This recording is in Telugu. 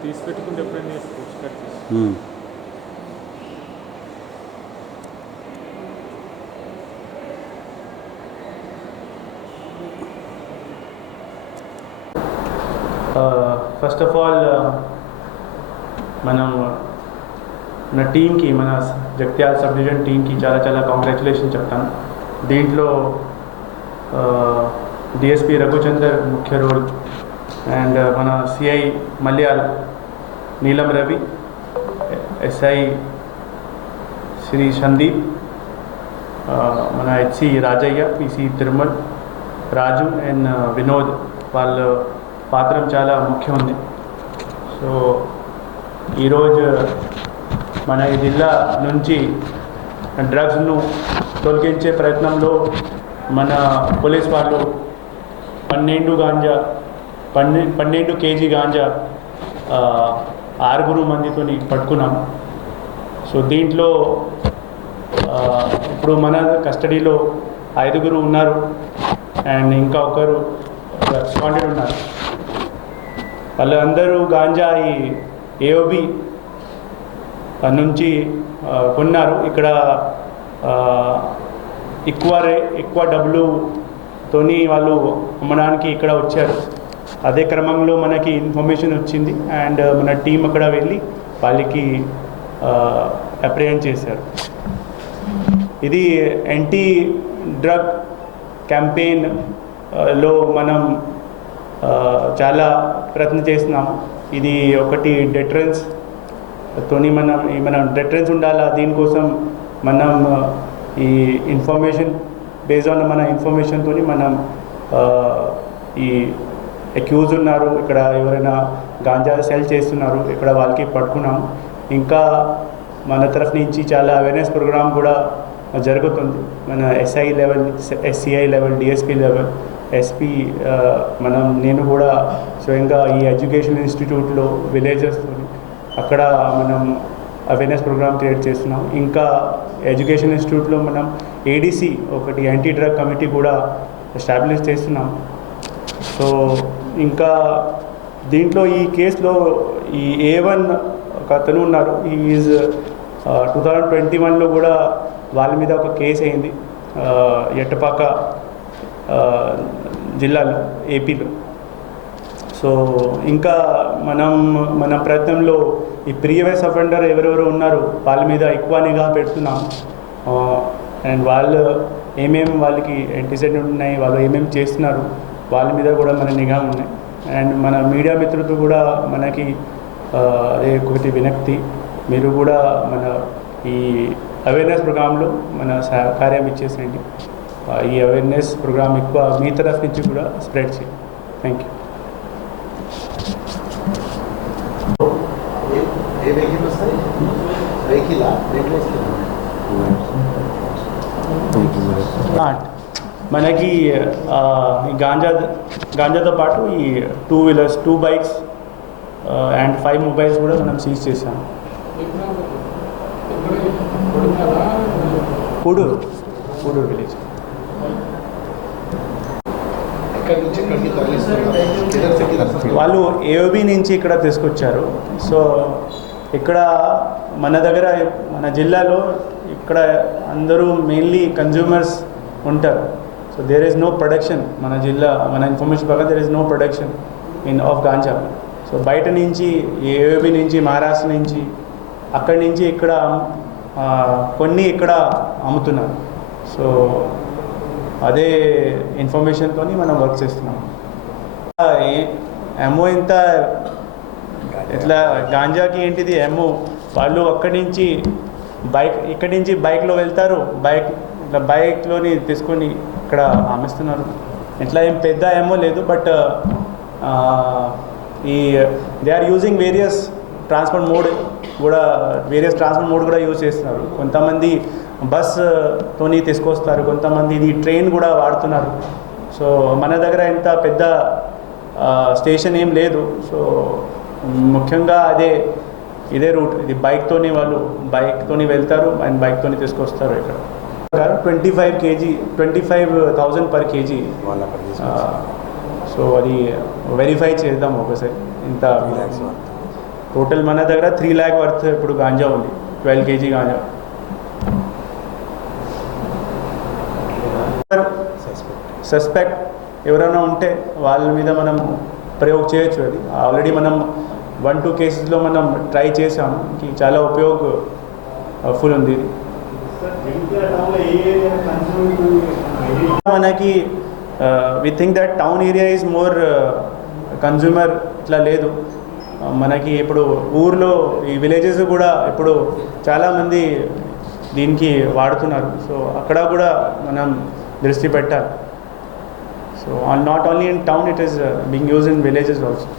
తీసి పెట్టుకుంటే ఎప్పుడైనా చేసుకోవచ్చు కట్ చేసి ఉమ్. ఫస్ట్ ఆఫ్ ఆల్ మనం మన టీంకి మన జగిత్యాల సబ్ డివిజన్ టీంకి చాలా చాలా కాంగ్రాచులేషన్ చెప్తాను దీంట్లో డిఎస్పి రఘుచందర్ ముఖ్య రోల్ అండ్ uh, మన సిఐ మల్యాల్ నీలం రవి ఎస్ఐ శ్రీ సందీప్ మన HC Rajaiah PC Tirumal Raju and uh, Vinod వాళ్ళ పాత్రం చాలా ముఖ్యం ఉంది సో ఈరోజు మన ఈ జిల్లా నుంచి డ్రగ్స్ను తొలగించే ప్రయత్నంలో మన పోలీస్ వాళ్ళు పన్నెండు గాంజా పన్నె పన్నెండు కేజీ గాంజా ఆరుగురు మందితోని పట్టుకున్నాం. సో దీంట్లో ఇప్పుడు మన కస్టడీలో ఐదుగురు ఉన్నారు. అండ్ ఇంకా ఒకరు రెస్పాండెడ్ ఉన్నారు. వాళ్ళందరూ గాంజా ఈ ఏఓబి నుంచి కొన్నారు. ఇక్కడ ఎక్కువ రే ఎక్కువ డబ్బులుతోని వాళ్ళు అమ్మడానికి ఇక్కడ వచ్చారు. అదే క్రమంలో మనకి ఇన్ఫర్మేషన్ వచ్చింది అండ్ uh, మన టీం అక్కడ వెళ్ళి వాళ్ళకి uh, అప్రిహెండ్ చేశారు. ఇది యాంటీ డ్రగ్ క్యాంపెయిన్ uh, లో మనం చాలా ప్రయత్నం చేస్తున్నాము. ఇది ఒకటి డెటరెన్స్ తోని మనం మనం డెటరెన్స్ ఉండాలా? దీనికోసం మనం ఈ ఇన్ఫర్మేషన్ బేస్డ్ ఆన్ మన ఇన్ఫర్మేషన్తో మనం ఈ అక్యూజ్ ఉన్నారు. ఇక్కడ ఎవరైనా గాంజా సెల్ చేస్తున్నారు. ఇక్కడ వాళ్ళకి పట్టుకున్నాం. ఇంకా మన తరఫు నుంచి చాలా అవేర్నెస్ ప్రోగ్రామ్ కూడా జరుగుతుంది. మన SI level SCI level DSP level SP మనం నేను కూడా స్వయంగా ఈ ఎడ్యుకేషన్ ఇన్స్టిట్యూట్లో విలేజెస్తో అక్కడ మనం అవేర్నెస్ ప్రోగ్రామ్ క్రియేట్ చేస్తున్నాం. ఇంకా ఎడ్యుకేషన్ ఇన్స్టిట్యూట్లో మనం ఏడీసీ ఒకటి యాంటీ డ్రగ్ కమిటీ కూడా ఎస్టాబ్లిష్ చేస్తున్నాం. సో ఇంకా దీంట్లో ఈ కేసులో ఈ ఏ వన్ ఒక అతను ఉన్నారు. ఈజ్ టూ థౌజండ్ ట్వంటీ వన్లో కూడా వాళ్ళ మీద ఒక కేసు అయింది. ఎట్టపాక జిల్లాలో ఏపీలో సో ఇంకా మనం మన ప్రయత్నంలో ఈ ప్రీవియస్ అఫెండర్ ఎవరెవరు ఉన్నారు వాళ్ళ మీద ఎక్కువ నిఘా పెడుతున్నాం అండ్ వాళ్ళు ఏమేమి వాళ్ళకి ఎంటిసైడ్ ఉన్నాయి వాళ్ళు ఏమేమి చేస్తున్నారు వాళ్ళ మీద కూడా మన నిఘా ఉన్నాయి. అండ్ మన మీడియా మిత్రులతో కూడా మనకి అదే ఒకటి వినక్తి. మీరు కూడా మన ఈ అవేర్నెస్ ప్రోగ్రాంలో మన సహకార్యం ఇచ్చేసేయండి. ఈ అవేర్నెస్ ప్రోగ్రామ్ ఎక్కువ మీ తరఫు నుంచి కూడా స్ప్రెడ్ చేయండి. థ్యాంక్ యూ వెహికల్ మనకి ఈ గాంజా గాంజాతో పాటు ఈ two wheelers two bikes and five mobiles కూడా మనం సీజ్ చేసాం పూడూరు పూడూరు విలేజ్. వాళ్ళు ఏఓబి నుంచి ఇక్కడ తీసుకొచ్చారు. సో ఇక్కడ మన దగ్గర మన జిల్లాలో ఇక్కడ అందరూ మెయిన్లీ కన్జ్యూమర్స్ ఉంటారు. So there is no production మన జిల్లా మన ఇన్ఫర్మేషన్ ప్రకారం there is no production in of ganja so బయట నుంచి ఏబీ నుంచి మహారాష్ట్ర నుంచి అక్కడి నుంచి ఇక్కడ కొన్ని ఇక్కడ అమ్ముతున్నారు. సో అదే ఇన్ఫర్మేషన్తో మనం వర్క్ చేస్తున్నాం. ఎమో ఇంత ఇట్లా గాంజాకి ఏంటిది ఎమో వాళ్ళు అక్కడి నుంచి బైక్ ఇక్కడి నుంచి బైక్లో వెళ్తారు. బైక్ ఇట్లా బైక్లోని తీసుకొని ఇక్కడ అమ్మిస్తున్నారు. ఇట్లా ఏం పెద్ద ఏమో లేదు బట్ uh, ఈ they are using various transport mode కూడా వేరియస్ ట్రాన్స్పోర్ట్ మోడ్ కూడా యూజ్ చేస్తున్నారు. కొంతమంది బస్తోని uh, తీసుకొస్తారు కొంతమంది ఇది ట్రైన్ కూడా వాడుతున్నారు. సో మన దగ్గర ఇంత పెద్ద స్టేషన్ ఏం లేదు. సో ముఖ్యంగా అదే ఇదే రూట్ ఇది బైక్తోని వాళ్ళు బైక్తోని వెళ్తారు అండ్ బైక్తోని తీసుకొస్తారు ఇక్కడ. Twenty five KG twenty five thousand per KG so అది వెరిఫై చేద్దాం ఒకసారి. ఇంత టోటల్ మన దగ్గర త్రీ ల్యాక్ వర్త్ ఇప్పుడు గాంజా ఉంది. Twelve KG ganja. సస్పెక్ట్ ఎవరైనా ఉంటే వాళ్ళ మీద మనం ప్రయోగ చేయొచ్చు అది. ఆల్రెడీ మనం వన్ టూ కేసెస్లో మనం ట్రై చేసాం కి చాలా ఉపయోగ ఫుల్ ఉంది ఇది. మనకి we think that town area is more consumer ఇట్లా లేదు. మనకి ఇప్పుడు ఊర్లో ఈ విలేజెస్ కూడా ఇప్పుడు చాలామంది దీనికి వాడుతున్నారు. సో అక్కడ కూడా మనం దృష్టి పెట్టాలి. So not only in town it is being use in villages also